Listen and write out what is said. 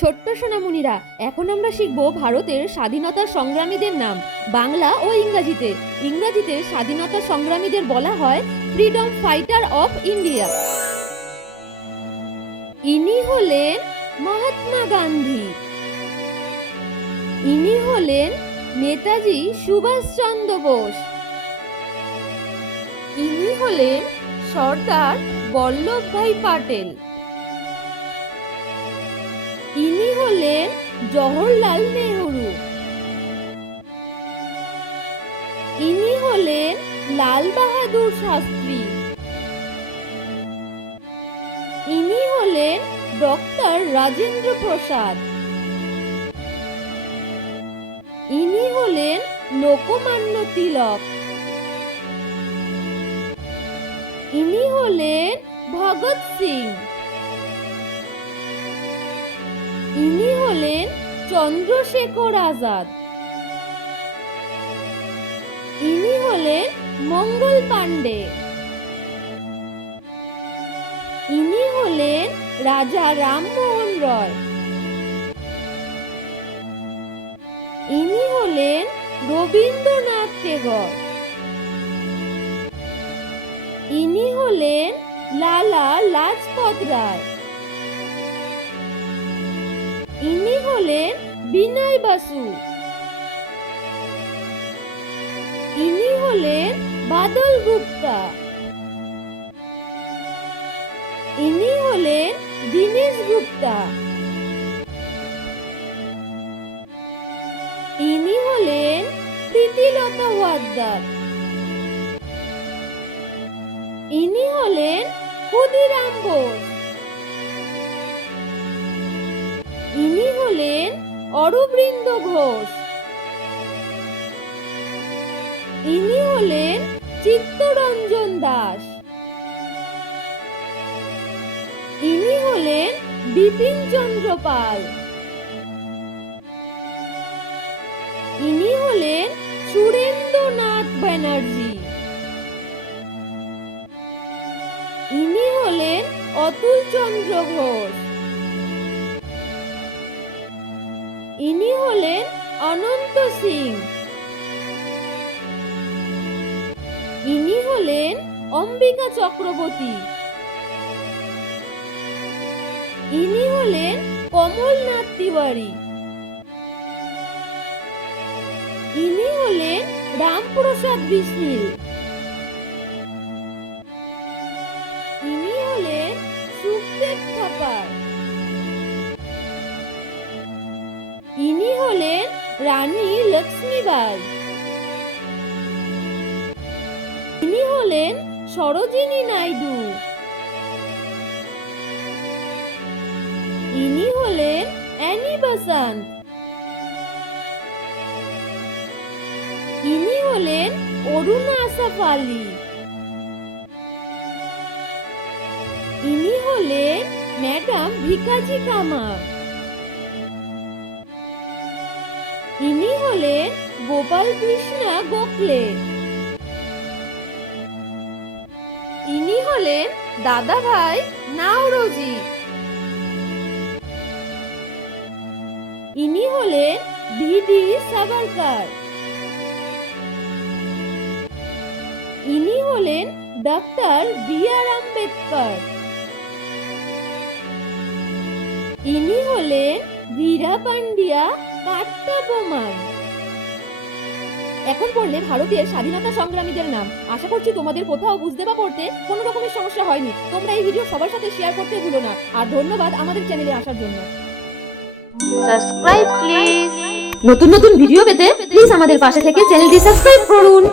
ছোট্ট সোনামণিরা, এখন আমরা শিখব ভারতের স্বাধীনতা সংগ্রামীদের নাম, বাংলা ও ইংরাজিতে। ইংরাজিতে স্বাধীনতা সংগ্রামীদের বলা হয় ফ্রিডম ফাইটার অফ ইন্ডিয়া। ইনি হলেন মহাত্মা গান্ধী। ইনি হলেন নেতাজি সুভাষচন্দ্র বোস। ইনি হলেন সর্দার বল্লভভাই পাটেল। ইনি হলেন জওহরলাল নেহরু। ইনি হলেন লাল বাহাদুর শাস্ত্রী। ইনি হলেন ডক্টর রাজেন্দ্র প্রসাদ। ইনি হলেন লোকমান্য তিলক। ইনি হলেন ভগৎ সিং। ইনি হলেন চন্দ্রশেখর আজাদ। ইনি হলেন মঙ্গল পাণ্ডে। ইনি হলেন রাজা রামমোহন রয়। ইনি হলেন রবীন্দ্রনাথ টেগর। ইনি হলেন লালা লাজপত রায়। হলেন বিনয় বাসু। ইনি হলেন বাদল গুপ্তা। ইনি হলেন দীনেশ গুপ্তা। ইনি হলেন প্রীতিলতা ওয়াদ্দার ইনি হলেন ক্ষুদিরাম বোস। অরবৃন্দ ঘোষ। ইনি হলেন চিত্তরঞ্জন দাস। ইনি হলেন বিপিন চন্দ্র পাল। ইনি হলেন সুরেন্দ্রনাথ ব্যানার্জি। ইনি হলেন অতুল চন্দ্র ঘোষ। ইনি হলেন অনন্ত সিং। ইনি হলেন অম্বিকা চক্রবর্তী। ইনি হলেন কমলনাথ তিওয়ারি। ইনি হলেন রামপ্রসাদ বিসমিল। রানী লক্ষ্মীবাই তিনি হলেন সরোজিনী নাইডু। ইনি হলেন অ্যানি বাসান্ত। ইনি হলেন অরুণা আসাফ আলী। ইনি হলেন ম্যাডাম ভিকাজি কামা ইনি হলেন গোপাল কৃষ্ণা গোখলে। ইনি হলেন দাদা ভাই নাওরোজি। ইনি হলেন ভিডি সাভারকার। ইনি হলেন ডক্টর বি আর আম্বেদকর। ইনি হলেন বীরা পান্ডিয়া কাট্টাবোমান এখন পড়লে ভারতের স্বাধীনতা সংগ্রামীদের নাম। আশা করছি তোমাদের কোথাও বুঝতে বা পড়তে কোনো রকমের সমস্যা হয়নি। তোমরা এই ভিডিও সবার সাথে শেয়ার করতে ভুলো না। আর ধন্যবাদ আমাদের চ্যানেলে আসার জন্য। সাবস্ক্রাইব প্লিজ নতুন নতুন ভিডিও পেতে প্লিজ আমাদের পাশে থেকে চ্যানেলটি সাবস্ক্রাইব করুন।